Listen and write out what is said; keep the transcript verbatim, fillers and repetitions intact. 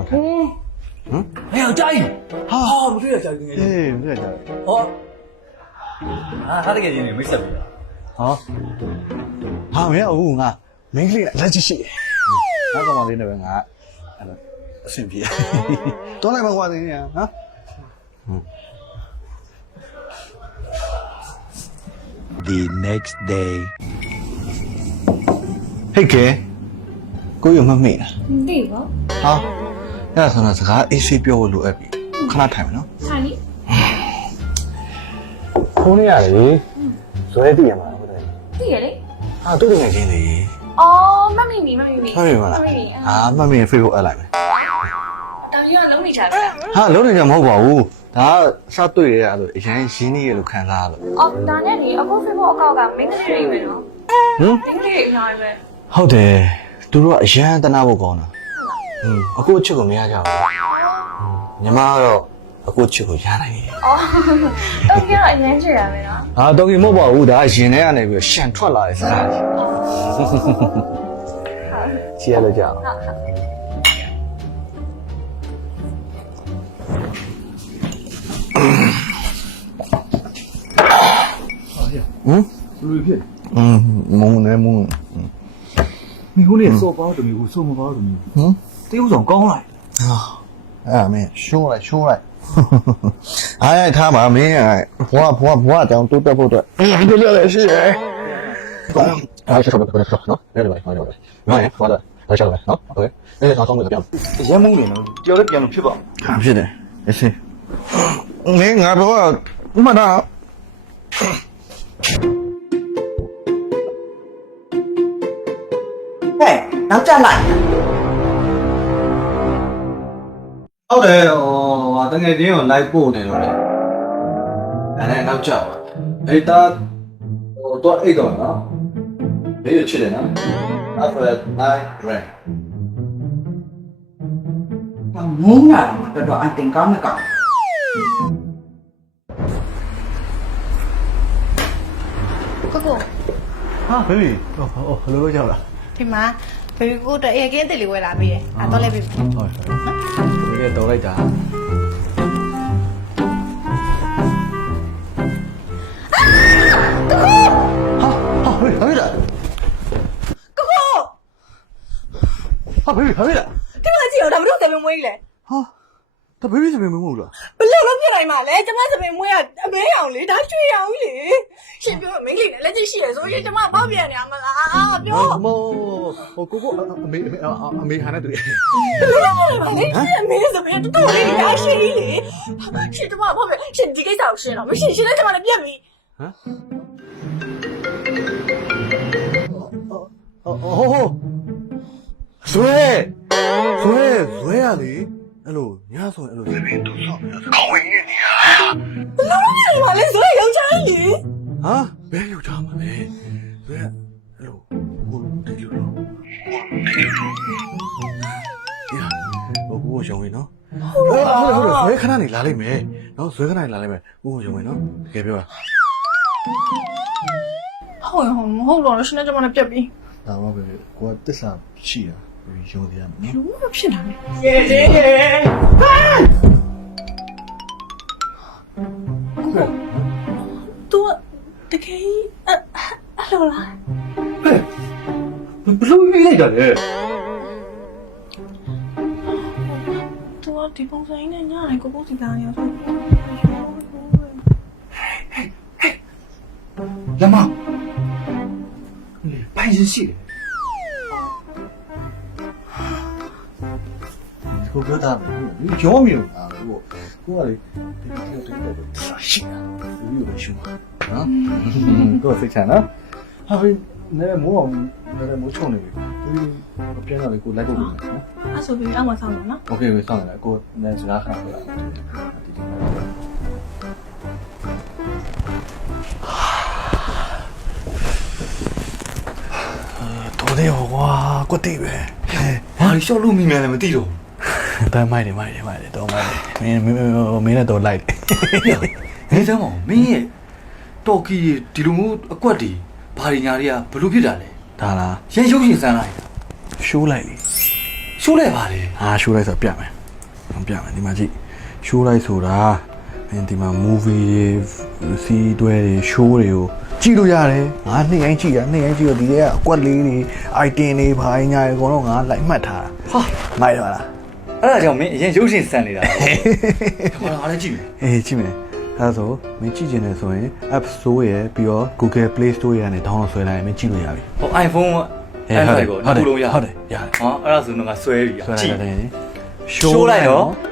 တော့ထိုင်ဟမ်ဟဲ့ကြိုက်ဟာမတွေ့ရကြိုက်နေအေးမတွေ့ရကြဟောဟာဟာတကယ်ကြီးနေမိတ်ဆက်ပြီဟောဟာမင်းအခုငါမင်းကလေးလက်ချရှိတယ်ငါကောင်မလေးနဲ့ပဲငါအဲ့လိုအဆင်ပြေတော့လိုက်မကွာသေးတယ်ဟာThe next day ဟဲ့ကဲကိုရမမေ့လားမသိဘူးဟာအဲ့ဒါဆိုတော့စကားအေးဆေးပြောဖို့လိုအပ်ပြီခဏထိုင်မယ်နော်ထိုင်လိခိုးနေရတယ်ဇွဲတည်ရမှာဟုတ်တယ်သိရလေဟာတူတငယ်ချင်းလေအော်မမီမီမမီမီဟုတ်ပြီမလားဟာမမီ Facebook အပ်လိုက်မယ်တောင်ကြီးကလုံးနေကြတယ်ဟာလုံးနေကြမဟုတ်ပါဘူးဒါကစတွေ့ရအဲ့လိုအရင်ရင်းနေရလို့ခံစားရလို့အော်ဒါနဲ့လေအခု Facebook အကောင့်ကမင်းကလေးတွေပဲနော်ဟမ်မင်းကလေးတွေအများကြီးပဲဟုတ်တယ်သူတို့ကအရန်တနာဖို့ကောင်းတာဟွန်းအခုအချစ်ကိုမရကြဘူးညီမကတော့အခုအချစ်ကိုရနိုင်တယ်အော်တောင်ကြီးကအရင်ချစ်ရမယ်နော်ဟာတောင်ကြီးမဟုတ်ပါဘူးဒါကရင်ထဲကနေပြီးရှန်ထွက်လာတဲ့စကားကြီးချီရလို့ကြောက်ဟုတ်ဟုတ်ဟမ်လူဖြစ်อืมမုံနေမုံမင်းဟိုနေစောပါတော့မျိုးစောမပါတော့မျိုးဟမ်တေးဥဆောင်ကောင်းလိုက်ဟာအဲ့မင်းရှိုးလိုက်ရှိုးလိုက်အားရထားပါမင်းဘွားဘွားဘွားတောင်တိုးတက်ဖို့အတွက်အေးဒီလိုလည်းရှိရဲ့အားရှိတော့တော့နော်လည်းလည်းဟုတ်တယ်ဟုတ်တယ်ဟောတယ်ဒါချက်ပဲနော်โอเคအဲ့ဒါတော့ဆုံးလို့ပြန်ရမ်းမုန်းနေနော်ကြော်လည်းပြန်လို့ဖြစ်ပါဟာဖြစ်တယ်အစီမင်းငါတော့မှတ်တာဟဲ့နောက်ကျလိုက်ဟုတ်တယ်ဟိုဟာတကယ်ချင်းကိုလိုက်ပို့နေလို့လေအဲ့ဒါနောက်ကျပါအဲ့ဒါဟိုတော့အိတ်တော့နော်ဘေးရချစ်တယ်နော်အဲ့ဒါနိုင်ရယ်ငုံရတော့တော်တော်အတင်ကောင်းမကောင်းကိုကိုဟာဘေဘီဟိုဟိုဟယ်လိုကြောက်လားဒီမှာဘေဘီကိုတော့အေကင်းတစ်လေးဝယ်လာပေးတယ်အဲ့တော့လည်းဘေဘီဟုတ်ဟုတ်ဒီကတော့လိုက်တာဟာဟာဘေဘီဟာဘေဘီလားကိုကိုဟာဘေဘီဟာဘေဘီလားဒီမှာကြည့်အောင်ဒါမလို့စပင်မွေးလေဟာဒါဘေဘီစပင်မမဟုတ်လားဘလို့လုံးပြနိုင်မှာလဲကျမစပင်မွေးကအမဲအောင်လေဒါရွှေအောင်လေရှင်ပြောမင်းကလေးနဲ့လက်ချိရှိရဆိုရင်ကျမပေါက်ပြန်နေရမလားပြောမောဟိုကိုကိုအမေအမေဟာနဲ့တူတယ်ဘလို့လဲရှင်အမေစပင်တော်လေးရရှိလေရှင်ကျမပေါက်ပြန်ရှင်ဒီကိစ္စကိုရှင်းတော့မရှင်းရှင်းလဲကျမလည်းပြက်ပြီဟမ်哦哦，谁？谁？谁呀你？哎喽，你还说哎喽？这边多少名？考文员你啊？ 哪里嘛？你所以有差异？ 啊？别有差嘛呗？谁？哎喽，我得有了，我得有了。呀，我我想问喏。好了好了，谁看到你来了没？然后谁看到你来了没？我想问喏，给不要？ 好呀好，好了，现在就把它别比。 那我别，我得上去啊，兄弟们。 有么骗他们？姐姐姐，快！多，得给呃，阿罗啦。 哎，不是遇来着嘞。 多地方上应该伢来哥哥是干呀？ 嘿嘿，干嘛？拍日戏的，你给我别打了，你教没有啊？我我嘞，这个这个啥戏啊？我有点凶啊，啊，给我谁钱呢？还会那个莫那个莫冲那个，所以我边上的给我来个个。 阿叔比让我上门了。 OK，我上来，给我那自家喊回来。တော်တယ်ကွာကွတ်တိပဲဟာရှော့လို့မိမြန်လည်းမသိတော့ဘူးတမ်းမိုက်တယ်မိုက်တယ်မိုက်တယ်တော့မိုက်တယ်မင်းမင်းနဲ့တော့လိုက်တယ်နေစမ်းမမင်းရဲ့တော်ကီဒီလိုမျိုးအကွက်တီဘာတွေညာတွေကဘလို့ဖြစ်တာလဲဒါလားရန်ရှုပ်ရှင်စမ်းလိုက်ရှိုးလိုက်လေရှိုးလိုက်ပါလေအာရှိုးလိုက်ဆိုပြမယ်ပြမယ်ဒီမှာကြည့်ရှိုးလိုက်ဆိုတာဒီမှာ movie တွေ စီးတွဲတွေ show တွေကိုကြည့်လို့ရတယ်ငါနှစ်ရင်ကြည့်ရနှစ်ရင်ကြည့်တော့ဒီထဲကအကွက်လေးတွေ item တွေဘာညာတွေအကုန်လုံးငါလိုက်မှတ်ထားတာဟာမိုက်တော့လားအဲ့ဒါကြောင့်မင်းအရင်ရုပ်ရှင်စံနေတာဟောလာလည်းကြည့်မယ်အေးကြည့်မယ်အဲဒါဆိုမင်းကြည့်ချင်တယ်ဆိုရင် App Store ရယ်ပြီးတော့ Google Play Store ရယ်ကနေ download ဆွဲလိုက်ရင်မင်းကြည့်လို့ရပြီဟို iPhone က Android ကိုနှစ်ခုလုံးရဟုတ်တယ်ရတယ်ဟောအဲ့ဒါဆိုတော့ငါဆွဲပြီဆွဲကြည့်လိုက်တယ်ရှိုးလိုက်တော့